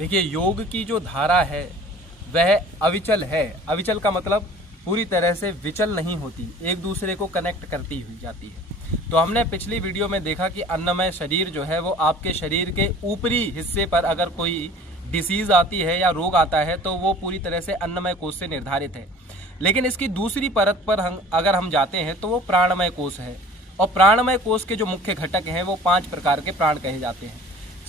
देखिए, योग की जो धारा है वह अविचल है। अविचल का मतलब पूरी तरह से विचल नहीं होती, एक दूसरे को कनेक्ट करती हुई जाती है। तो हमने पिछली वीडियो में देखा कि अन्नमय शरीर जो है वो आपके शरीर के ऊपरी हिस्से पर अगर कोई डिसीज आती है या रोग आता है तो वो पूरी तरह से अन्नमय कोश से निर्धारित है। लेकिन इसकी दूसरी परत पर अगर हम जाते हैं तो वो प्राणमय कोश है। और प्राणमय कोश के जो मुख्य घटक हैं वो 5 प्रकार के प्राण कहे जाते हैं।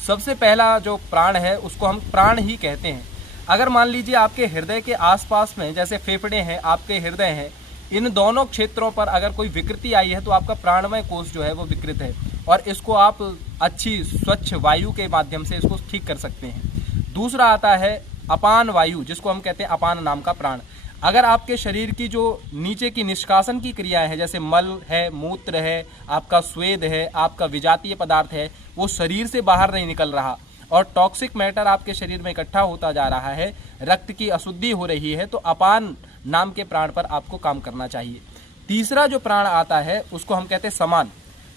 सबसे पहला जो प्राण है उसको हम प्राण ही कहते हैं। अगर मान लीजिए आपके हृदय के आसपास में, जैसे फेफड़े हैं, आपके हृदय हैं, इन दोनों क्षेत्रों पर अगर कोई विकृति आई है तो आपका प्राणमय कोश जो है वो विकृत है और इसको आप अच्छी स्वच्छ वायु के माध्यम से इसको ठीक कर सकते हैं। दूसरा आता है अपान वायु, जिसको हम कहते हैं अपान नाम का प्राण। अगर आपके शरीर की जो नीचे की निष्कासन की क्रियाएं हैं, जैसे मल है, मूत्र है, आपका स्वेद है, आपका विजातीय पदार्थ है, वो शरीर से बाहर नहीं निकल रहा और टॉक्सिक मैटर आपके शरीर में इकट्ठा होता जा रहा है, रक्त की अशुद्धि हो रही है, तो अपान नाम के प्राण पर आपको काम करना चाहिए। तीसरा जो प्राण आता है उसको हम कहते हैं समान।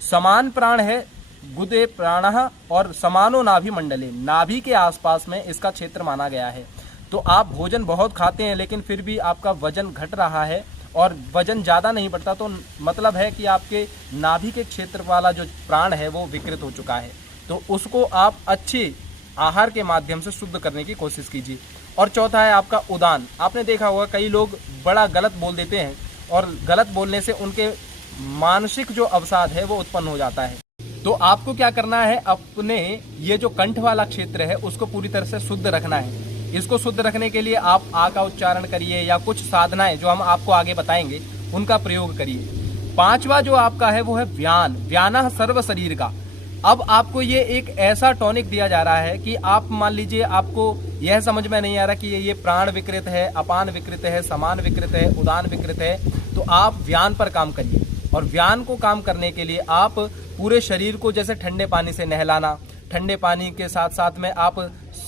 समान प्राण है गुदे प्राणः और समानो नाभि मंडले, नाभि के आसपास में इसका क्षेत्र माना गया है। तो आप भोजन बहुत खाते हैं लेकिन फिर भी आपका वजन घट रहा है और वजन ज़्यादा नहीं बढ़ता, तो मतलब है कि आपके नाभि के क्षेत्र वाला जो प्राण है वो विकृत हो चुका है। तो उसको आप अच्छे आहार के माध्यम से शुद्ध करने की कोशिश कीजिए। और चौथा है आपका उदान। आपने देखा होगा कई लोग बड़ा गलत बोल देते हैं और गलत बोलने से उनके मानसिक जो अवसाद है वो उत्पन्न हो जाता है। तो आपको क्या करना है, अपने ये जो कंठ वाला क्षेत्र है उसको पूरी तरह से शुद्ध रखना है। इसको शुद्ध रखने के लिए आप आ का उच्चारण करिए या कुछ साधनाएं जो हम आपको आगे बताएंगे उनका प्रयोग करिए। पांचवा जो आपका है वो है व्यान, व्यानः सर्व शरीर का। अब आपको ये एक ऐसा टॉनिक दिया जा रहा है कि आप मान लीजिए आपको यह समझ में नहीं आ रहा कि ये प्राण विकृत है, अपान विकृत है, समान विकृत है, उदान विकृत है, तो आप व्यान पर काम करिए। और व्यान को काम करने के लिए आप पूरे शरीर को जैसे ठंडे पानी से नहलाना, ठंडे पानी के साथ साथ में आप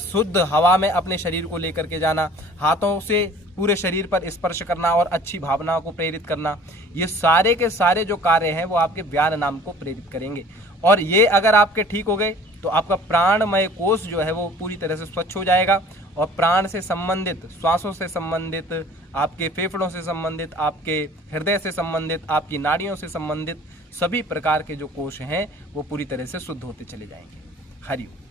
शुद्ध हवा में अपने शरीर को लेकर के जाना, हाथों से पूरे शरीर पर स्पर्श करना और अच्छी भावनाओं को प्रेरित करना, ये सारे के सारे जो कार्य हैं वो आपके व्यान नाम को प्रेरित करेंगे। और ये अगर आपके ठीक हो गए तो आपका प्राणमय कोश जो है वो पूरी तरह से स्वच्छ हो जाएगा और प्राण से संबंधित, श्वासों से संबंधित, आपके फेफड़ों से संबंधित, आपके हृदय से संबंधित, आपकी नाड़ियों से संबंधित सभी प्रकार के जो कोश हैं वो पूरी तरह से शुद्ध होते चले जाएंगे। हरिओम।